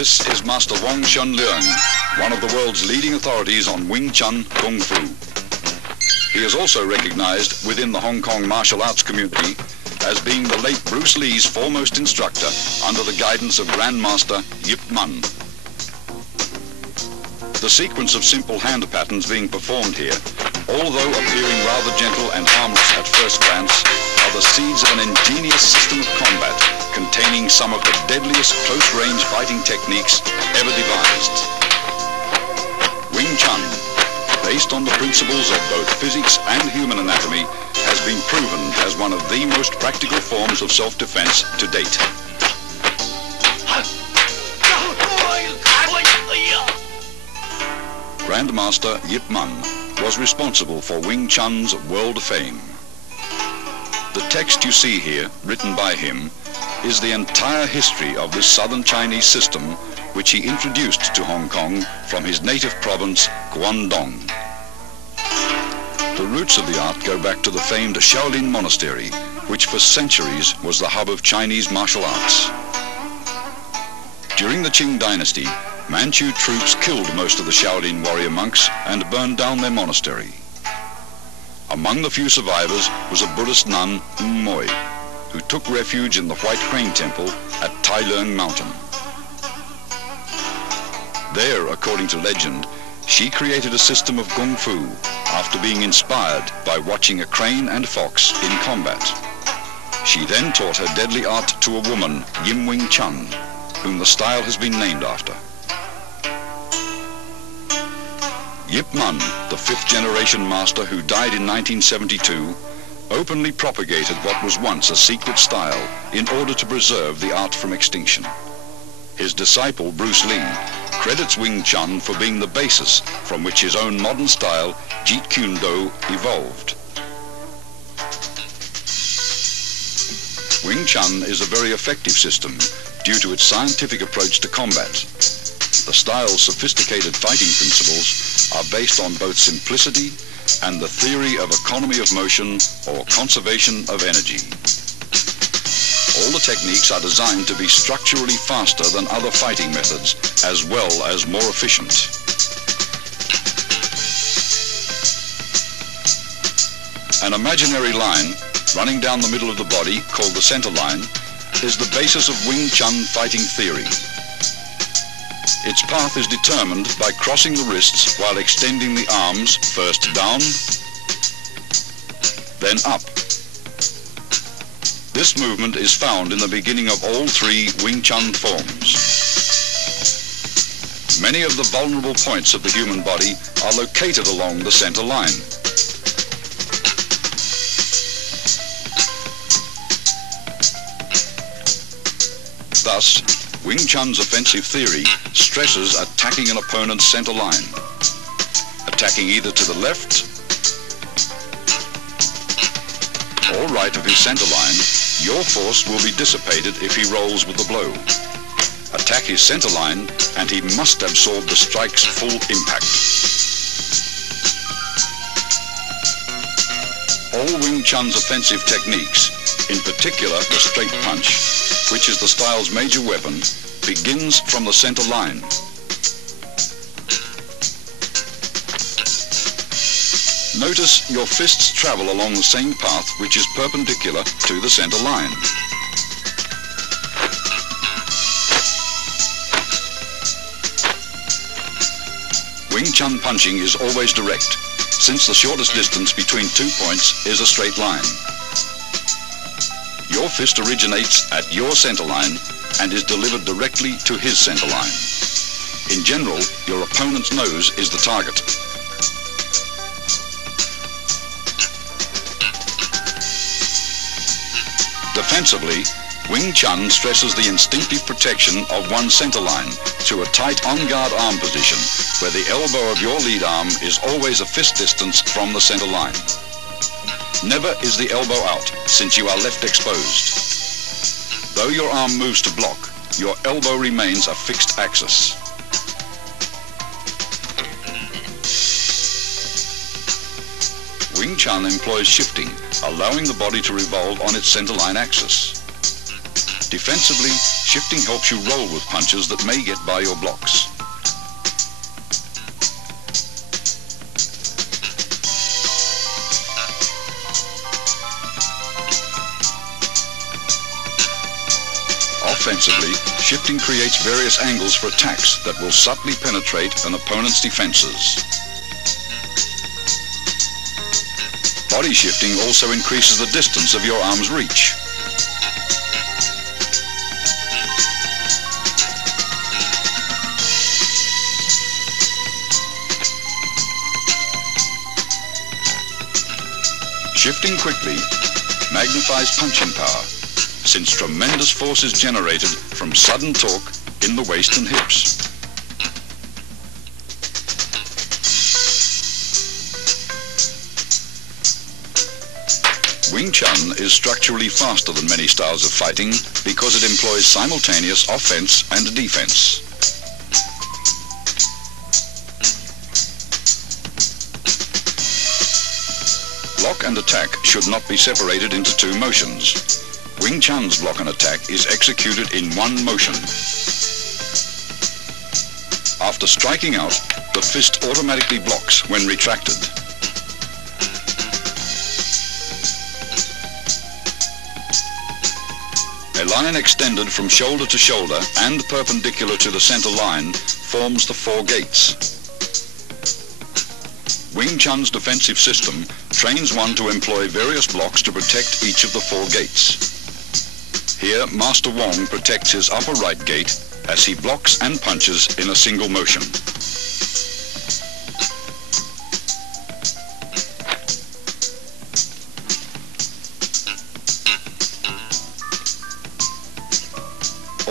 This is Master Wong Shun Leung, one of the world's leading authorities on Wing Chun Kung Fu. He is also recognized within the Hong Kong martial arts community as being the late Bruce Lee's foremost instructor under the guidance of Grandmaster Yip Man. The sequence of simple hand patterns being performed here, although appearing rather gentle and harmless at first glance, are the seeds of an ingenious system of combat containing some of the deadliest close-range fighting techniques ever devised. Wing Chun, based on the principles of both physics and human anatomy, has been proven as one of the most practical forms of self-defense to date. Grandmaster Yip Man was responsible for Wing Chun's world fame. The text you see here, written by him, is the entire history of this southern Chinese system which he introduced to Hong Kong from his native province, Guangdong. The roots of the art go back to the famed Shaolin Monastery, which for centuries was the hub of Chinese martial arts. During the Qing dynasty, Manchu troops killed most of the Shaolin warrior monks and burned down their monastery. Among the few survivors was a Buddhist nun, Moy, who took refuge in the White Crane Temple at Tai Leung Mountain. There, according to legend, she created a system of Kung Fu after being inspired by watching a crane and fox in combat. She then taught her deadly art to a woman, Yim Wing Chun, whom the style has been named after. Yip Man, the fifth-generation master who died in 1972, openly propagated what was once a secret style in order to preserve the art from extinction. His disciple, Bruce Lee, credits Wing Chun for being the basis from which his own modern style, Jeet Kune Do, evolved. Wing Chun is a very effective system due to its scientific approach to combat. The style's sophisticated fighting principles are based on both simplicity and the theory of economy of motion or conservation of energy. All the techniques are designed to be structurally faster than other fighting methods, as well as more efficient. An imaginary line running down the middle of the body, called the center line, is the basis of Wing Chun fighting theory. Its path is determined by crossing the wrists while extending the arms first down, then up. This movement is found in the beginning of all three Wing Chun forms. Many of the vulnerable points of the human body are located along the center line. Thus, Wing Chun's offensive theory stresses attacking an opponent's center line. Attacking either to the left or right of his center line, your force will be dissipated if he rolls with the blow. Attack his center line and he must absorb the strike's full impact. All Wing Chun's offensive techniques, in particular the straight punch, which is the style's major weapon, begins from the center line. Notice your fists travel along the same path which is perpendicular to the center line. Wing Chun punching is always direct, since the shortest distance between 2 points is a straight line. Your fist originates at your center line and is delivered directly to his center line. In general, your opponent's nose is the target. Defensively, Wing Chun stresses the instinctive protection of one's center line to a tight on-guard arm position where the elbow of your lead arm is always a fist distance from the center line. Never is the elbow out, since you are left exposed. Though your arm moves to block, your elbow remains a fixed axis. Wing Chun employs shifting, allowing the body to revolve on its center line axis. Defensively, shifting helps you roll with punches that may get by your blocks. Offensively, shifting creates various angles for attacks that will subtly penetrate an opponent's defenses. Body shifting also increases the distance of your arm's reach. Shifting quickly magnifies punching power, since tremendous force is generated from sudden torque in the waist and hips. Wing Chun is structurally faster than many styles of fighting because it employs simultaneous offense and defense. Block and attack should not be separated into two motions. Wing Chun's block and attack is executed in one motion. After striking out, the fist automatically blocks when retracted. A line extended from shoulder to shoulder and perpendicular to the center line forms the four gates. Wing Chun's defensive system trains one to employ various blocks to protect each of the four gates. Here, Master Wong protects his upper right gate as he blocks and punches in a single motion.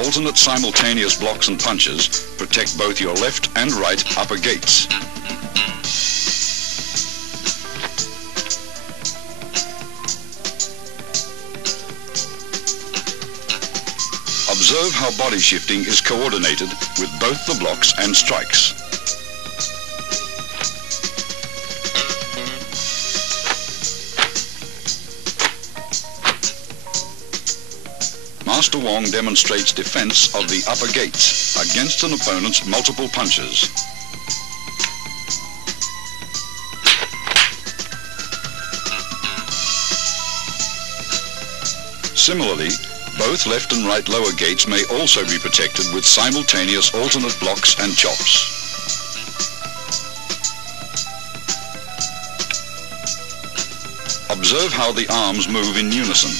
Alternate simultaneous blocks and punches protect both your left and right upper gates. Observe how body shifting is coordinated with both the blocks and strikes. Master Wong demonstrates defense of the upper gates against an opponent's multiple punches. Similarly, both left and right lower gates may also be protected with simultaneous alternate blocks and chops. Observe how the arms move in unison.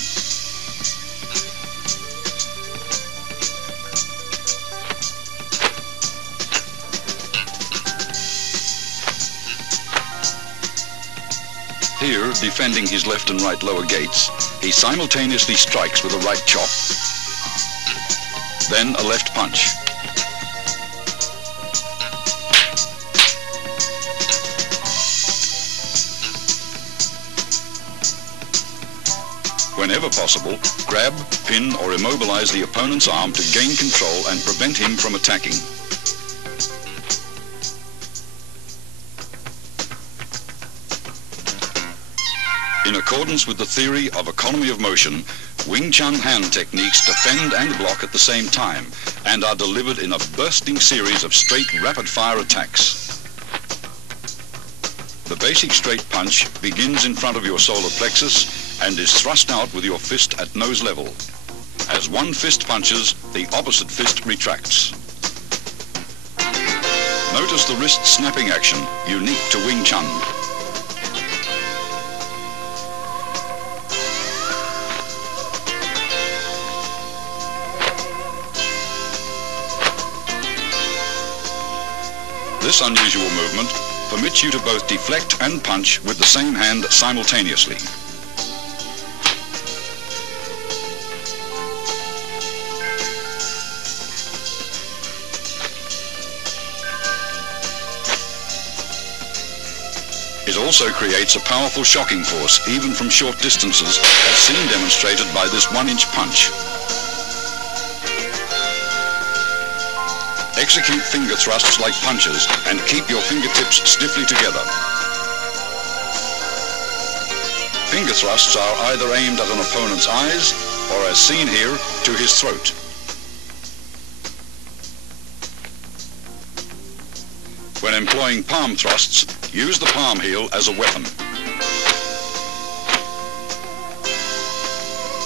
Here, defending his left and right lower gates, he simultaneously strikes with a right chop, then a left punch. Whenever possible, grab, pin, or immobilize the opponent's arm to gain control and prevent him from attacking. In accordance with the theory of economy of motion, Wing Chun hand techniques defend and block at the same time and are delivered in a bursting series of straight rapid-fire attacks. The basic straight punch begins in front of your solar plexus and is thrust out with your fist at nose level. As one fist punches, the opposite fist retracts. Notice the wrist snapping action, unique to Wing Chun. This unusual movement permits you to both deflect and punch with the same hand simultaneously. It also creates a powerful shocking force, even from short distances, as seen demonstrated by this 1-inch punch. Execute finger thrusts like punches and keep your fingertips stiffly together. Finger thrusts are either aimed at an opponent's eyes or, as seen here, to his throat. When employing palm thrusts, use the palm heel as a weapon.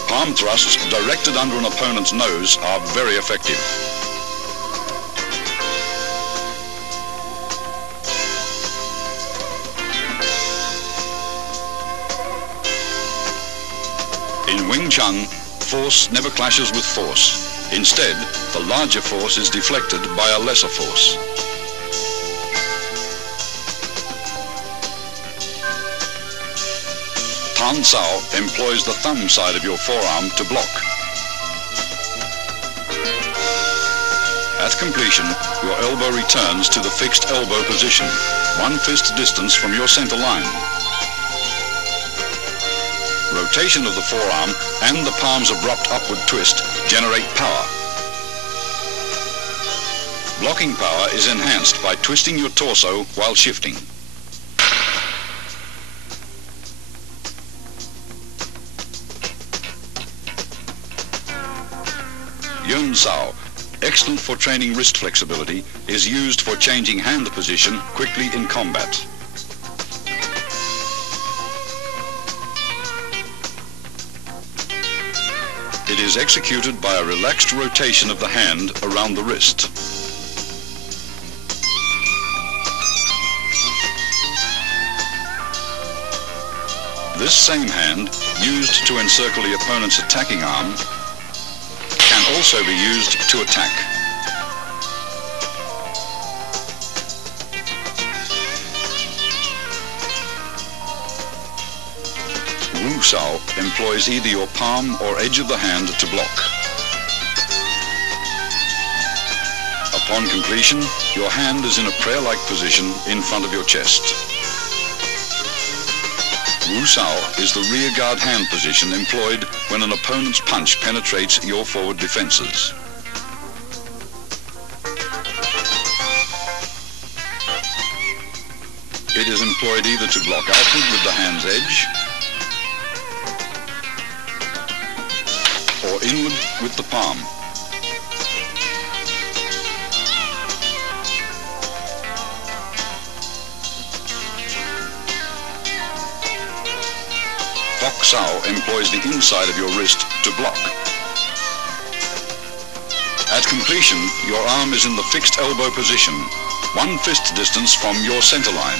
Palm thrusts directed under an opponent's nose are very effective. In Wing Chun, force never clashes with force. Instead, the larger force is deflected by a lesser force. Tan Sao employs the thumb side of your forearm to block. At completion, your elbow returns to the fixed elbow position, 1 fist distance from your center line. Rotation of the forearm and the palm's abrupt upward twist generate power. Blocking power is enhanced by twisting your torso while shifting. Yun Sao, excellent for training wrist flexibility, is used for changing hand position quickly in combat. It is executed by a relaxed rotation of the hand around the wrist. This same hand, used to encircle the opponent's attacking arm, can also be used to attack. Wu Sao employs either your palm or edge of the hand to block. Upon completion, your hand is in a prayer-like position in front of your chest. Wu Sao is the rear guard hand position employed when an opponent's punch penetrates your forward defenses. It is employed either to block outward with the hand's edge or inward with the palm. Fok Sao employs the inside of your wrist to block. At completion, your arm is in the fixed elbow position, 1 fist distance from your center line.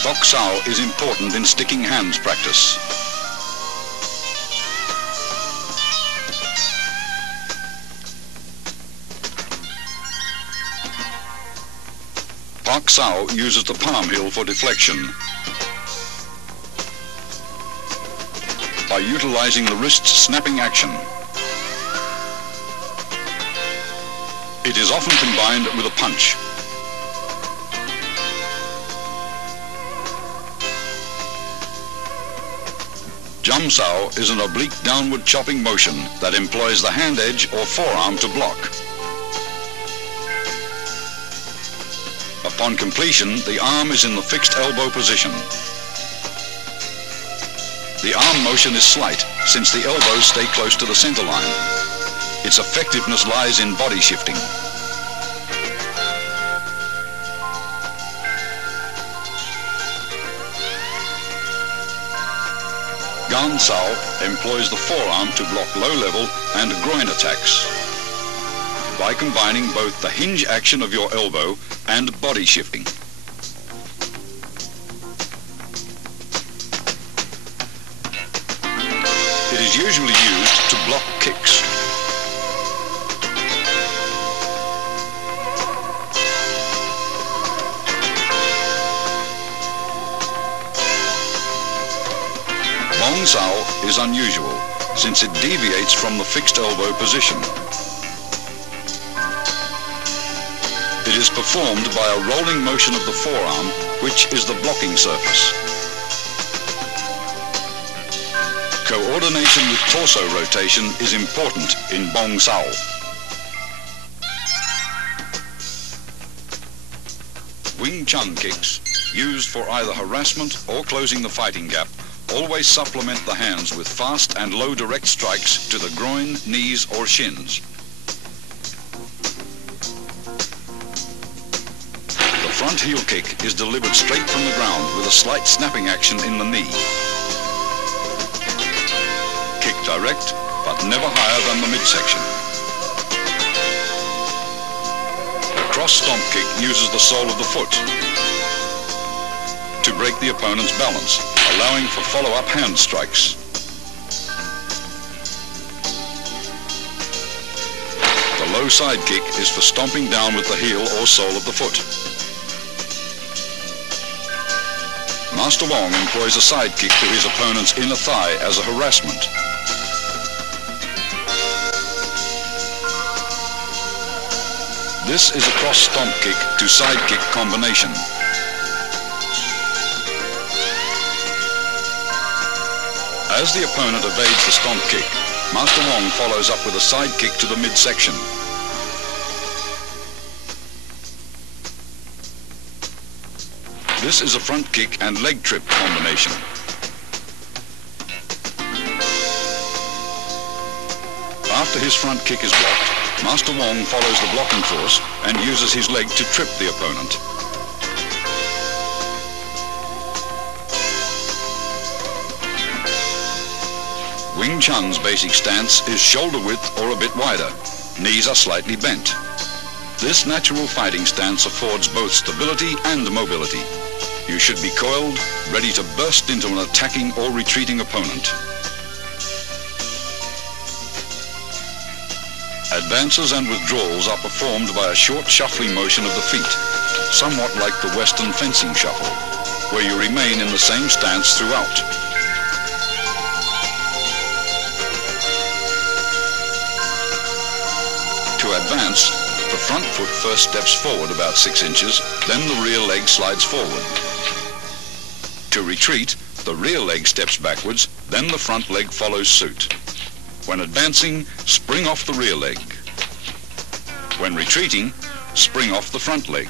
Fok Sao is important in sticking hands practice. Pak Sao uses the palm heel for deflection. By utilizing the wrist's snapping action. It is often combined with a punch. Jum Sao is an oblique downward chopping motion that employs the hand edge or forearm to block. Upon completion, the arm is in the fixed elbow position. The arm motion is slight, since the elbows stay close to the center line. Its effectiveness lies in body shifting. Gan Sao employs the forearm to block low-level and groin attacks by combining both the hinge action of your elbow and body shifting. It is usually used to block kicks. Wong Sao is unusual, since it deviates from the fixed elbow position. It is performed by a rolling motion of the forearm, which is the blocking surface. Coordination with torso rotation is important in Wong Sao. Wing Chun kicks, used for either harassment or closing the fighting gap, always supplement the hands with fast and low direct strikes to the groin, knees or shins. The front heel kick is delivered straight from the ground with a slight snapping action in the knee. Kick direct, but never higher than the midsection. A cross stomp kick uses the sole of the foot to break the opponent's balance, allowing for follow-up hand strikes. The low side kick is for stomping down with the heel or sole of the foot. Master Wong employs a side kick to his opponent's inner thigh as a harassment. This is a cross stomp kick to side kick combination. As the opponent evades the stomp kick, Master Wong follows up with a side kick to the midsection. This is a front kick and leg trip combination. After his front kick is blocked, Master Wong follows the blocking force and uses his leg to trip the opponent. Wing Chun's basic stance is shoulder width or a bit wider. Knees are slightly bent. This natural fighting stance affords both stability and mobility. You should be coiled, ready to burst into an attacking or retreating opponent. Advances and withdrawals are performed by a short shuffling motion of the feet, somewhat like the Western fencing shuffle, where you remain in the same stance throughout. To advance, the front foot first steps forward about 6 inches, then the rear leg slides forward. To retreat, the rear leg steps backwards, then the front leg follows suit. When advancing, spring off the rear leg. When retreating, spring off the front leg.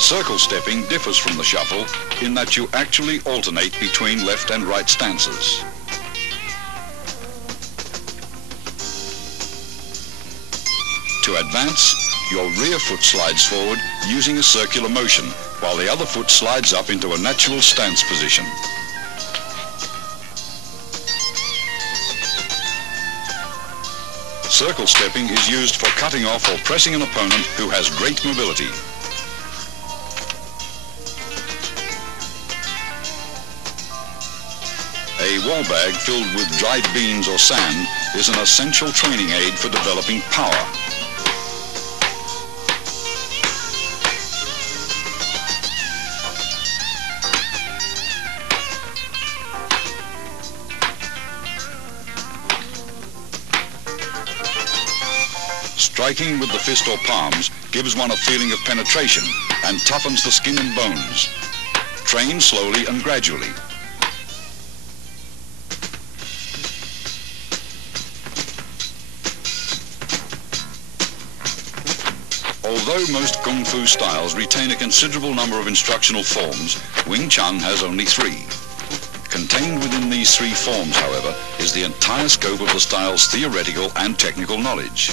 Circle stepping differs from the shuffle in that you actually alternate between left and right stances. To advance, your rear foot slides forward using a circular motion, while the other foot slides up into a natural stance position. Circle stepping is used for cutting off or pressing an opponent who has great mobility. A wall bag filled with dried beans or sand is an essential training aid for developing power. Striking with the fist or palms gives one a feeling of penetration and toughens the skin and bones. Train slowly and gradually. Although most Kung Fu styles retain a considerable number of instructional forms, Wing Chun has only 3. Contained within these 3 forms, however, is the entire scope of the style's theoretical and technical knowledge.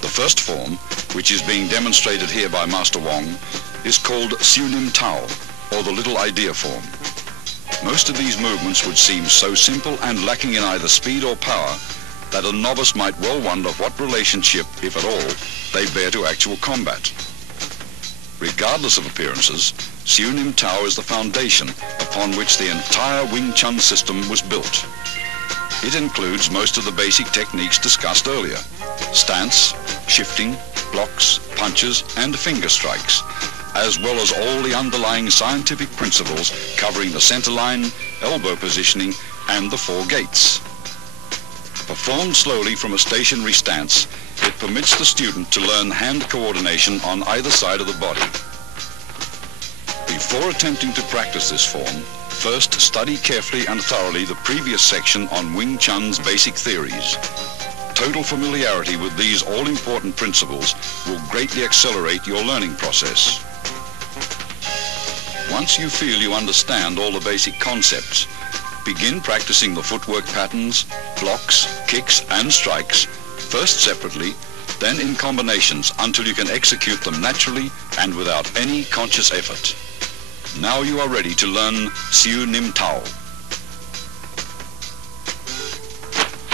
The first form, which is being demonstrated here by Master Wong, is called Siu Nim Tao, or the Little Idea form. Most of these movements would seem so simple and lacking in either speed or power that a novice might well wonder what relationship, if at all, they bear to actual combat. Regardless of appearances, Siu Nim Tao is the foundation upon which the entire Wing Chun system was built. It includes most of the basic techniques discussed earlier: stance, shifting, blocks, punches, and finger strikes, as well as all the underlying scientific principles covering the center line, elbow positioning, and the 4 gates. Performed slowly from a stationary stance, it permits the student to learn hand coordination on either side of the body. Before attempting to practice this form, first study carefully and thoroughly the previous section on Wing Chun's basic theories. Total familiarity with these all-important principles will greatly accelerate your learning process. Once you feel you understand all the basic concepts, begin practicing the footwork patterns, blocks, kicks, and strikes, first separately, then in combinations until you can execute them naturally and without any conscious effort. Now you are ready to learn Siu Nim Tao.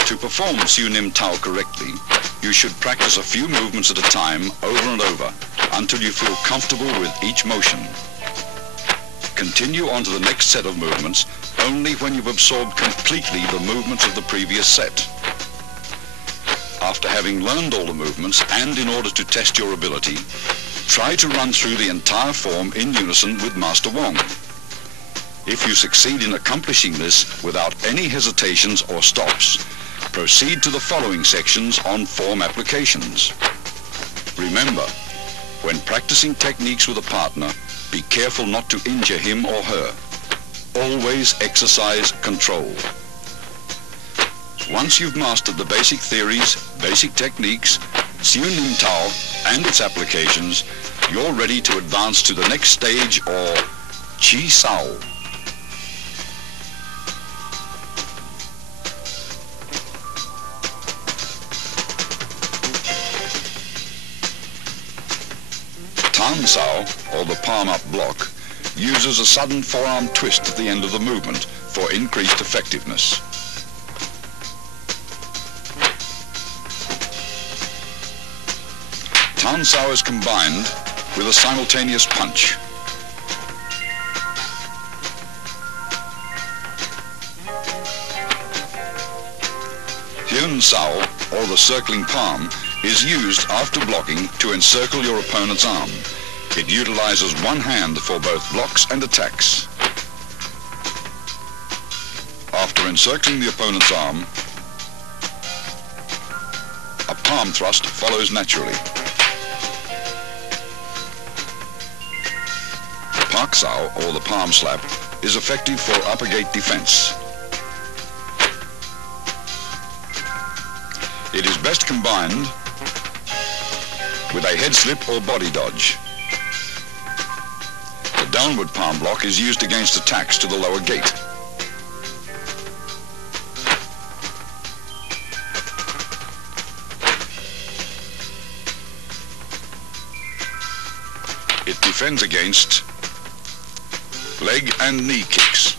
To perform Siu Nim Tao correctly, you should practice a few movements at a time over and over until you feel comfortable with each motion. Continue on to the next set of movements only when you've absorbed completely the movements of the previous set. After having learned all the movements, and in order to test your ability, try to run through the entire form in unison with Master Wong. If you succeed in accomplishing this without any hesitations or stops, proceed to the following sections on form applications. Remember, when practicing techniques with a partner, be careful not to injure him or her. Always exercise control. Once you've mastered the basic theories, basic techniques, Siu Nim Tao, and its applications, you're ready to advance to the next stage, or Chi Sao. Tan Sao, or the palm-up block, uses a sudden forearm twist at the end of the movement for increased effectiveness. Tan Sao is combined with a simultaneous punch. Hyun Sao, or the circling palm, is used after blocking to encircle your opponent's arm. It utilizes one hand for both blocks and attacks. After encircling the opponent's arm, a palm thrust follows naturally. Pak Sao, or the palm slap, is effective for upper gate defense. It is best combined with a head slip or body dodge. The downward palm block is used against attacks to the lower gate. It defends against leg and knee kicks.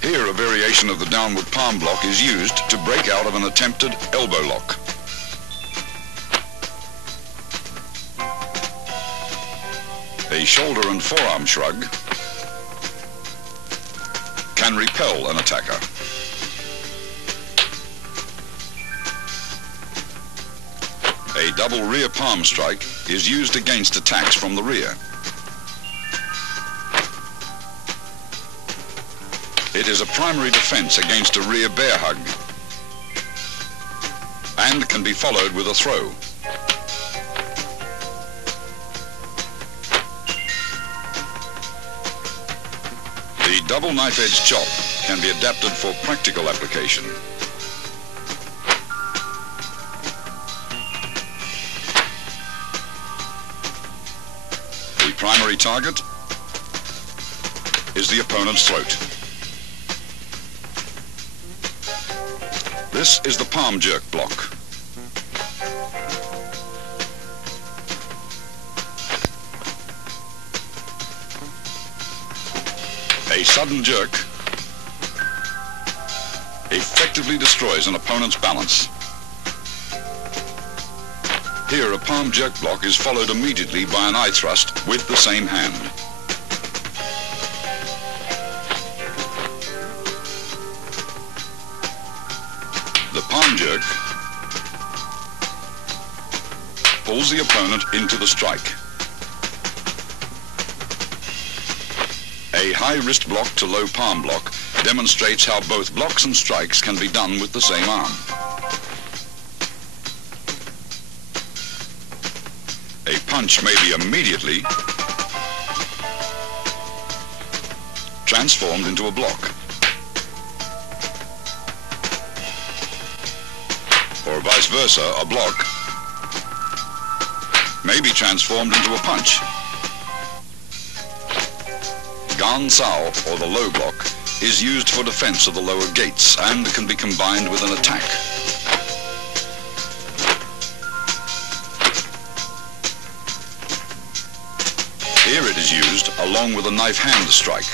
Here, a variation of the downward palm block is used to break out of an attempted elbow lock. A shoulder and forearm shrug can repel an attacker. A double rear palm strike is used against attacks from the rear. It is a primary defense against a rear bear hug and can be followed with a throw. The double knife-edge chop can be adapted for practical application. primary target is the opponent's throat. This is the palm jerk block. A sudden jerk effectively destroys an opponent's balance. Here, a palm jerk block is followed immediately by an eye thrust with the same hand. The palm jerk pulls the opponent into the strike. A high wrist block to low palm block demonstrates how both blocks and strikes can be done with the same arm. A punch may be immediately transformed into a block, or vice versa, a block may be transformed into a punch. Gan Sao, or the low block, is used for defense of the lower gates and can be combined with an attack. Here it is used along with a knife hand strike.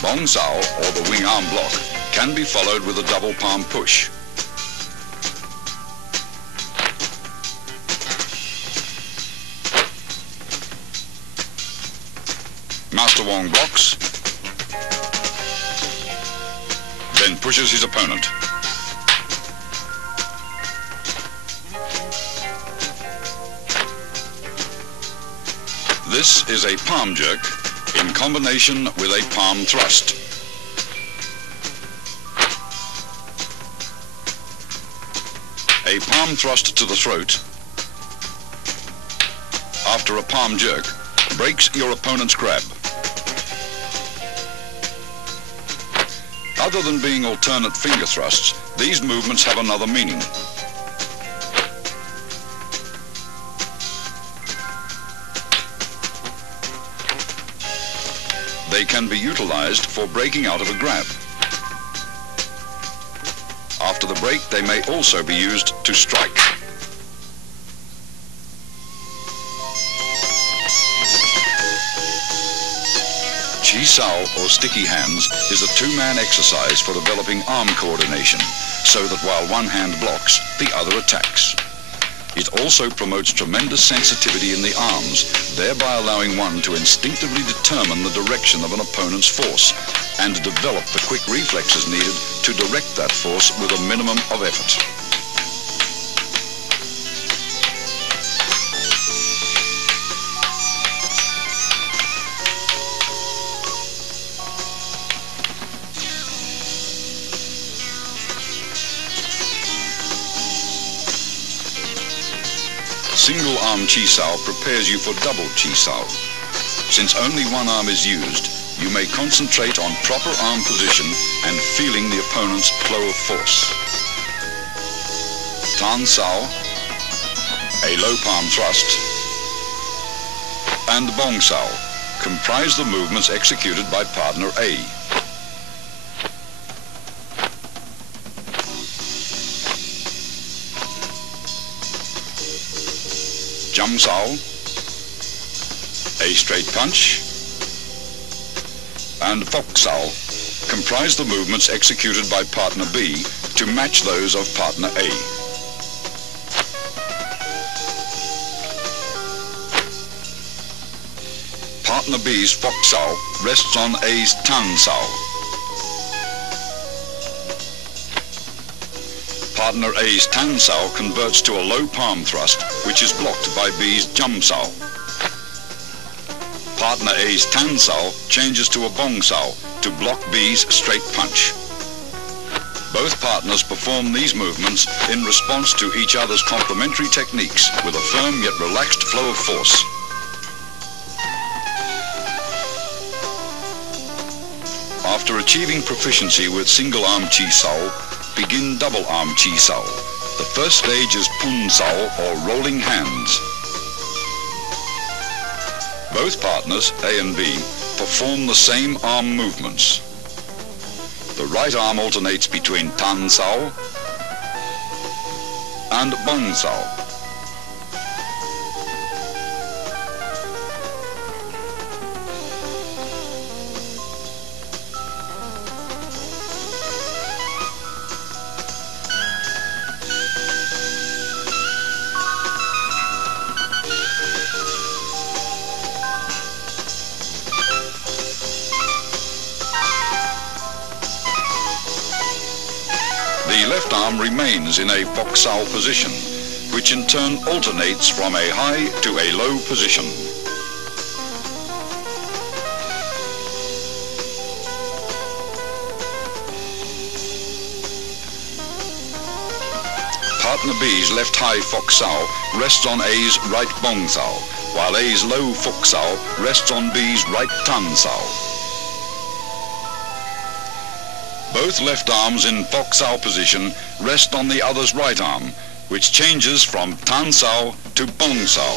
Bong Sao, or the wing arm block, can be followed with a double palm push. Master Wong blocks, then pushes his opponent. This is a palm jerk in combination with a palm thrust. A palm thrust to the throat after a palm jerk breaks your opponent's grab. Other than being alternate finger thrusts, these movements have another meaning. They can be utilized for breaking out of a grab. After the break, they may also be used to strike. Chi Sao, or sticky hands, is a two-man exercise for developing arm coordination, so that while one hand blocks, the other attacks. It also promotes tremendous sensitivity in the arms, thereby allowing one to instinctively determine the direction of an opponent's force and develop the quick reflexes needed to direct that force with a minimum of effort. Single arm Chi Sao prepares you for double Chi Sao. Since only one arm is used, you may concentrate on proper arm position and feeling the opponent's flow of force. Tan Sao, a low palm thrust, and Bong Sao comprise the movements executed by partner A. Jam Sao, a straight punch, and Fok Sao comprise the movements executed by partner B to match those of partner A. Partner B's Fok Sao rests on A's Tan Sao. Partner A's Tan Sao converts to a low palm thrust, which is blocked by B's Jam Sao. Partner A's Tan Sao changes to a Bong Sao to block B's straight punch. Both partners perform these movements in response to each other's complementary techniques with a firm yet relaxed flow of force. After achieving proficiency with single arm Chi Sao, begin double arm Chi Sao. The first stage is Pun Sao, or rolling hands. Both partners, A and B, perform the same arm movements. The right arm alternates between Tan Sao and Bong Sao. The left arm remains in a Bok Sao position, which in turn alternates from a high to a low position. Partner B's left high Fok Sao rests on A's right Bong Sao, while A's low Fok Sao rests on B's right Tan Sao. Both left arms in Fok Sao position rest on the other's right arm, which changes from Tan Sao to Bong Sao.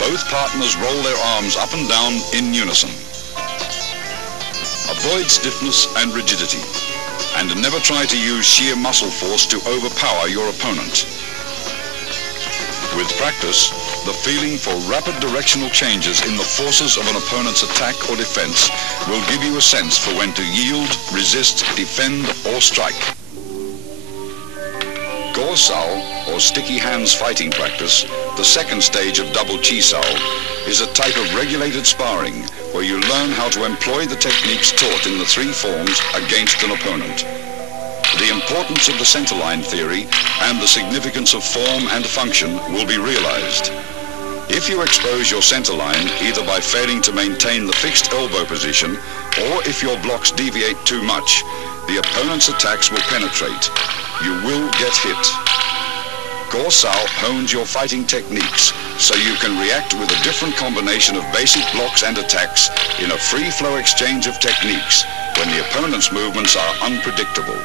Both partners roll their arms up and down in unison. Avoid stiffness and rigidity, and never try to use sheer muscle force to overpower your opponent. With practice, the feeling for rapid directional changes in the forces of an opponent's attack or defense will give you a sense for when to yield, resist, defend, or strike. Go Sao, or sticky hands fighting practice, the second stage of double Chi Sao, is a type of regulated sparring where you learn how to employ the techniques taught in the three forms against an opponent. The importance of the centerline theory and the significance of form and function will be realized. If you expose your centerline either by failing to maintain the fixed elbow position or if your blocks deviate too much, the opponent's attacks will penetrate. You will get hit. Go Sao hones your fighting techniques so you can react with a different combination of basic blocks and attacks in a free-flow exchange of techniques when the opponent's movements are unpredictable.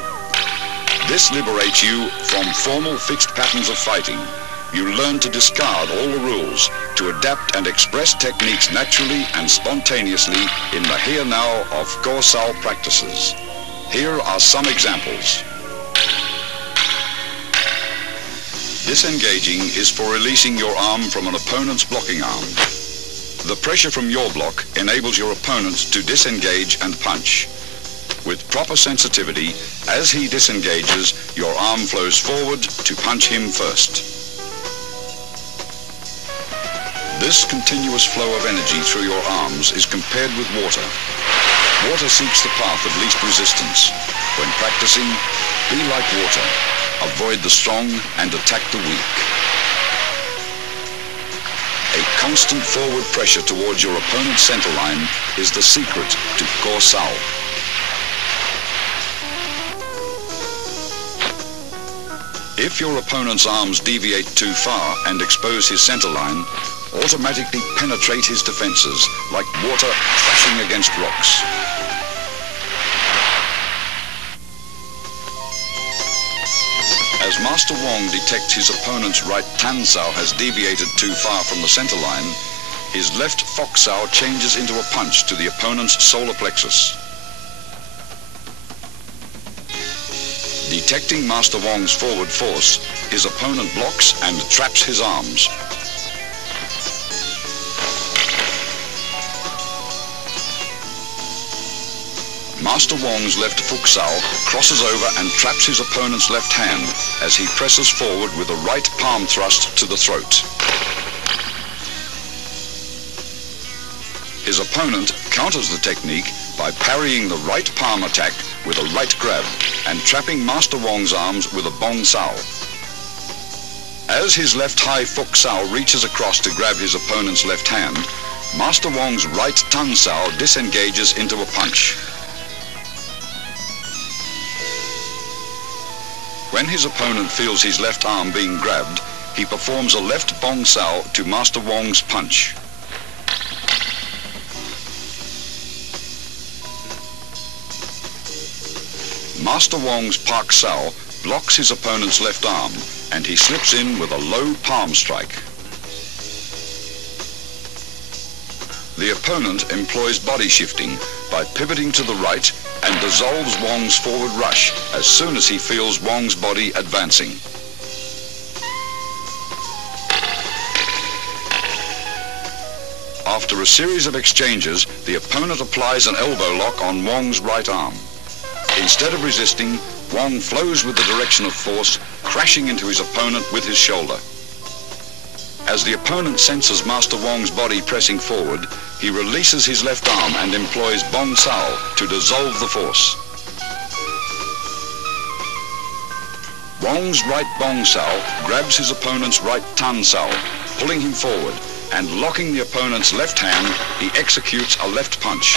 This liberates you from formal fixed patterns of fighting. You learn to discard all the rules, to adapt and express techniques naturally and spontaneously in the here-now of Go Sao practices. Here are some examples. Disengaging is for releasing your arm from an opponent's blocking arm. The pressure from your block enables your opponent to disengage and punch. With proper sensitivity, as he disengages, your arm flows forward to punch him first. This continuous flow of energy through your arms is compared with water. Water seeks the path of least resistance. When practicing, be like water. Avoid the strong and attack the weak. A constant forward pressure towards your opponent's centerline is the secret to Go Sao. If your opponent's arms deviate too far and expose his centerline, automatically penetrate his defenses like water crashing against rocks. As Master Wong detects his opponent's right Tan Sao has deviated too far from the centerline, his left Fok Sao changes into a punch to the opponent's solar plexus. Detecting Master Wong's forward force, his opponent blocks and traps his arms. Master Wong's left Fok Sao crosses over and traps his opponent's left hand as he presses forward with a right palm thrust to the throat. His opponent counters the technique by parrying the right palm attack with a right grab and trapping Master Wong's arms with a Bong Sao. As his left high Fok Sao reaches across to grab his opponent's left hand, Master Wong's right Tan Sao disengages into a punch. When his opponent feels his left arm being grabbed, he performs a left Bong Sao to Master Wong's punch. Master Wong's Pak Sao blocks his opponent's left arm and he slips in with a low palm strike. The opponent employs body shifting by pivoting to the right and dissolves Wong's forward rush as soon as he feels Wong's body advancing. After a series of exchanges, the opponent applies an elbow lock on Wong's right arm. Instead of resisting, Wong flows with the direction of force, crashing into his opponent with his shoulder. As the opponent senses Master Wong's body pressing forward, he releases his left arm and employs Bong Sao to dissolve the force. Wong's right Bong Sao grabs his opponent's right Tan Sao, pulling him forward, and locking the opponent's left hand, he executes a left punch.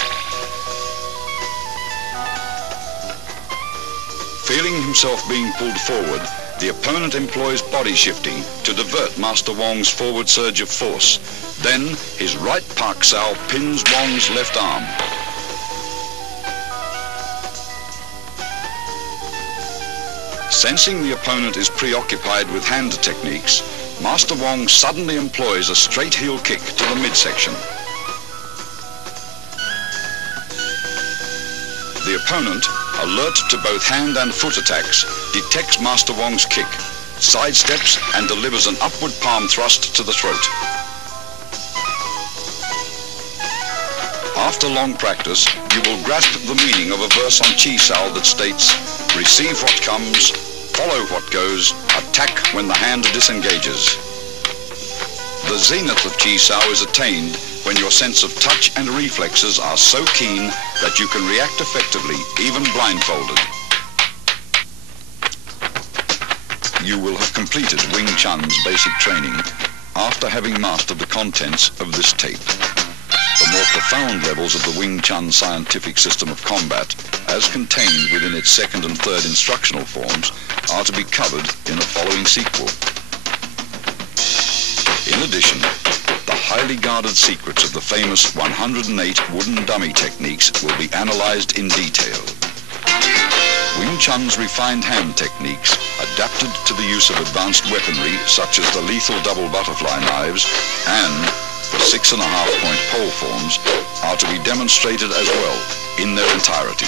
Feeling himself being pulled forward, the opponent employs body shifting to divert Master Wong's forward surge of force. Then, his right Pak Sao pins Wong's left arm. Sensing the opponent is preoccupied with hand techniques, Master Wong suddenly employs a straight heel kick to the midsection. The opponent, alert to both hand and foot attacks, detects Master Wong's kick, sidesteps and delivers an upward palm thrust to the throat. After long practice, you will grasp the meaning of a verse on Chi Sao that states, "Receive what comes, follow what goes, attack when the hand disengages." The zenith of Chi Sao is attained when your sense of touch and reflexes are so keen that you can react effectively, even blindfolded. You will have completed Wing Chun's basic training after having mastered the contents of this tape. The more profound levels of the Wing Chun scientific system of combat, as contained within its second and third instructional forms, are to be covered in the following sequel. In addition, the highly guarded secrets of the famous 108 wooden dummy techniques will be analyzed in detail. Wing Chun's refined hand techniques, adapted to the use of advanced weaponry such as the lethal double butterfly knives and the 6.5-point pole forms, are to be demonstrated as well in their entirety.